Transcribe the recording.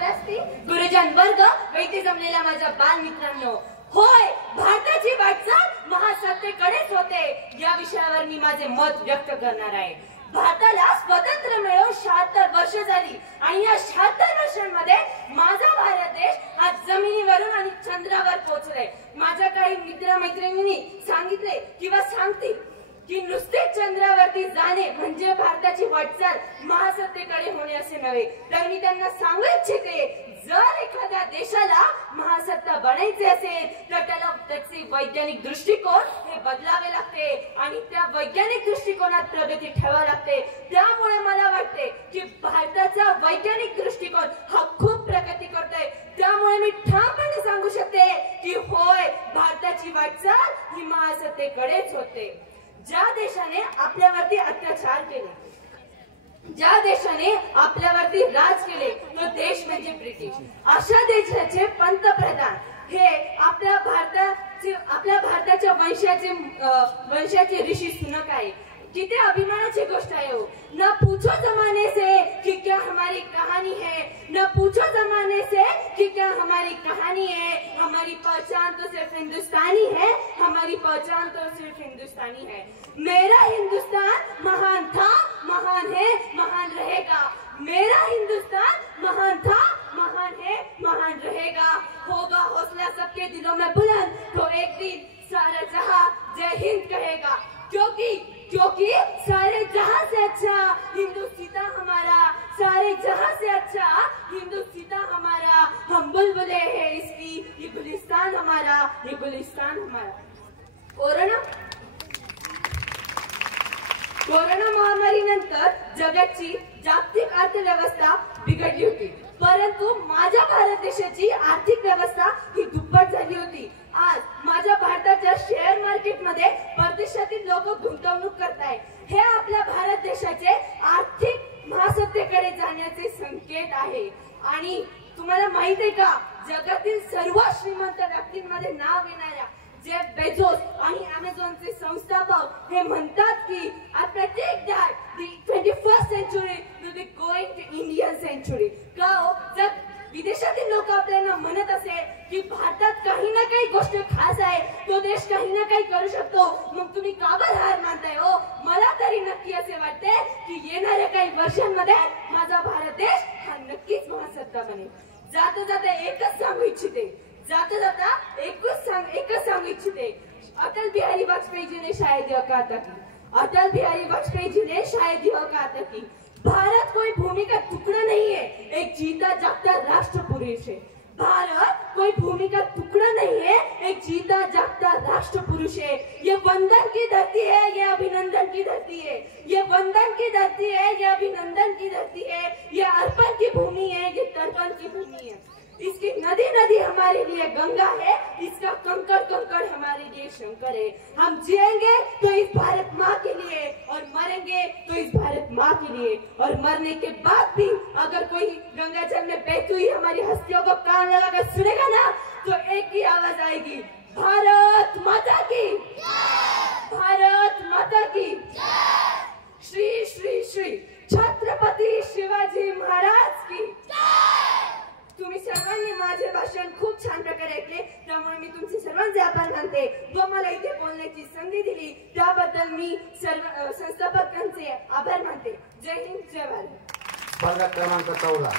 गुरुस्ती गुरुजन वर्ग वैते जमलेल्या माझ्या बालमित्रांनो, होय, भारताची वाटचाल महासत्तेकडेच होते या विषयावर मी माझे मत व्यक्त करणार आहे. भारताला स्वातंत्र्य मिळून 76 वर्ष झाली आणि या 76 वर्षांमध्ये माझा भारत देश आज जमिनीवरून आणि चंद्रावर पोहोचले. माझ्या काही मित्र-मैत्रिणींनी सांगितले किंवा सांगतील की नुसते चंद्रावरती जाणे म्हणजे भारताची वाटचाल महासत्तेकडे होणे असे नव्हे. तर मी त्यांना सांगू इच्छिते, जर एखाद्या देशाला महासत्ता बनायचे असेल तर त्याला त्याचे वैज्ञानिक दृष्टिकोन हे बदलावे लागते आणि त्या वैज्ञानिक दृष्टिकोनात प्रगती ठेवावी लागते. त्यामुळे मला वाटते की भारताचा वैज्ञानिक दृष्टिकोन हा खूप प्रगती करतोय. त्यामुळे मी ठामपणे सांगू शकते की होय, भारताची वाटचाल ही महासत्तेकडेच होते. ज्या देशाने आपल्यावरती अत्याचार केले, ज्या देशाने आपल्यावरती राज केले तो देश म्हणजे ब्रिटिश. अशा देशाचे पंतप्रधान हे आपल्या भारताच्या वंशाचे ऋषी सुनक आहे. किती अभिमानाची गोष्ट आहे हो. न पूछो जमाने से कि क्या हमारी कहानी है, न पूछो जमाने से कि क्या हमारी कहानी है, हमारी पहचान तो सिर्फ हिंदुस्तानी है, हमारी पहचान तो सिर्फ हिंदुस्तानी है. मेरा हिंदुस्तान महान था, महान है, महान रहेगा. मेरा हिंदुस्तान महान था, महान है, महान रहेगा. होगा हौसला सबके दिलों में बुलंद तो एक दिन सारा जहां जय हिंद कहेगा. क्योंकि सारे जहां से अच्छा हिंदुस्तान हमारा, सारे जहां से अच्छा हिंदुस्तान हमारा. हम बुलबुले हैं इसकी, ये गुलिस्तान हमारा, ये गुलिस्तान हमारा. कोरोना महामारी नंतर जगाची जागतिक अर्थव्यवस्था बिघडली होती, परंतु माझ्या भारत देशाची आर्थिक व्यवस्था ही दुप्पट झाली होती. आज माझ्या भारताच्या शेअर मार्केटमध्ये परदेशातील लोक गुंतवणूक करताय. हे आपल्या भारत देशाचे आर्थिक महासत्तेकडे जाण्याचे संकेत आहे. आणि तुम्हाला माहित आहे का, जगातील सर्वात श्रीमंत व्यक्तींमध्ये नाव येणाऱ्या जेफ बेझोस आणि अमेझॉनचे संस्थापक हे म्हणतात की I predict that the 21st century will be going to Indian century. का हो, जर विदेशातील लोक आपल्याला म्हणत असेल की भारतात काही ना काही गोष्ट खास आहे, तो देश काही ना काही करू शकतो, मग तुम्ही का बरं हार मानताय हो? मला तरी नक्की असे वाटते की येणाऱ्या काही वर्षांमध्ये माझा भारत देश हा नक्कीच महासत्ता बनेल. जाता जाता एकच सांगू इच्छिते, एकच सांगू इच्छिते, अटल बिहारी वाजपेयी जी ने शायद यह कहा था कि अटल बिहारी वाजपेयी जी ने शायद यह कहा था कि भारत कोई भूमि का टुकड़ा नहीं है, एक जीता जागता राष्ट्र पुरुष है. भारत कोई भूमि का टुकड़ा नहीं है, एक जीता जागता राष्ट्र पुरुष है. ये वंदन की धरती है, ये अभिनंदन की धरती है. ये वंदन की धरती है, ये अभिनंदन की धरती है. ये अर्पण की भूमि है, ये तर्पण की भूमि है. इसकी नदी नदी हमारे लिए गंगा है, इसका कंकड़ कंकड़ हमारे लिए शंकर है. हम जिएंगे तो इस भारत माँ के लिए और मरेंगे तो इस भारत माँ के लिए. और मरने के बाद भी अगर कोई गंगा जल में बहती हुई हमारी हस्तियों को कान लगाकर सुनेगा ना, तो एक ही आवाज आएगी, भारत माता की, भारत माता की. श्री श्री श्री छत्रपती शिवाजी महाराज की. तुम्ही सर्वांनी माझे भाषण खूप छान प्रकारे ऐकले, त्यामुळे मी तुमचे सर्वांचे आभार मानते. व मला इथे बोलण्याची संधी दिली त्याबद्दल मी सर्व संस्थापकांचे आभार मानते. जय हिंद, जय भारत. स्पर्धा क्रमांक 14